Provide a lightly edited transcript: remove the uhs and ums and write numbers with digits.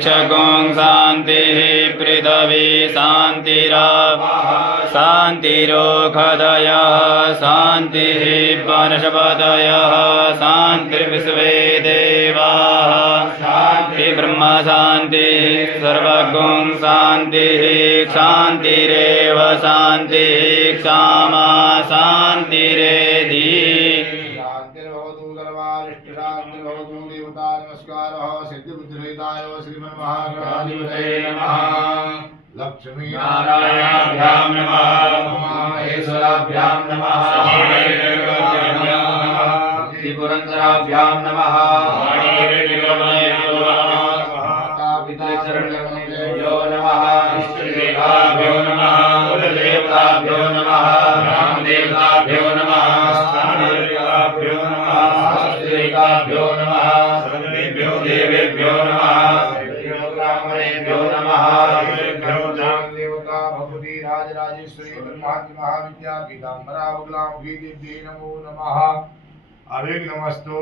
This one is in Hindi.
अंतरिक्षगुं शान्तिः पृथिवी शान्तिरापः शान्तिरोषधयः शान्तिः वनस्पतयः शान्तिर्विश्वे देवाः शान्ति ब्रह्म शान्तिः सर्वगुं शान्तिः शान्तिरेव शान्तिः क्षमा शान्तिरेधि शान्तिर्भवतु सर्वारिष्टशान्तिर्भवतु देवता नमस्कारः सिद्धिबुद्धिरहिताय श्रीमन्महागणाधिपतये नमः लक्ष्मी नारायणाभ्यां नमः महेश्वराभ्यां नमः त्रिपुरन्दराभ्यां नमः मातापितृचरणयो नमः इष्टदेवताभ्यो नमः कुलदेवताभ्यो नमः ग्रामदेवताभ्यो नमः स्थानदेवताभ्यो नमः शास्त्रेभ्यो नमः सर्वेभ्यो देवेभ्यो नमः ब्राह्मणेभ्यो नमः देवता भगवती राजराजेश्वरी ब्रह्मादि महाविद्या पीताम्बरा बगलामुखी देव्यै नमो नमः। अवेग नमस्तो।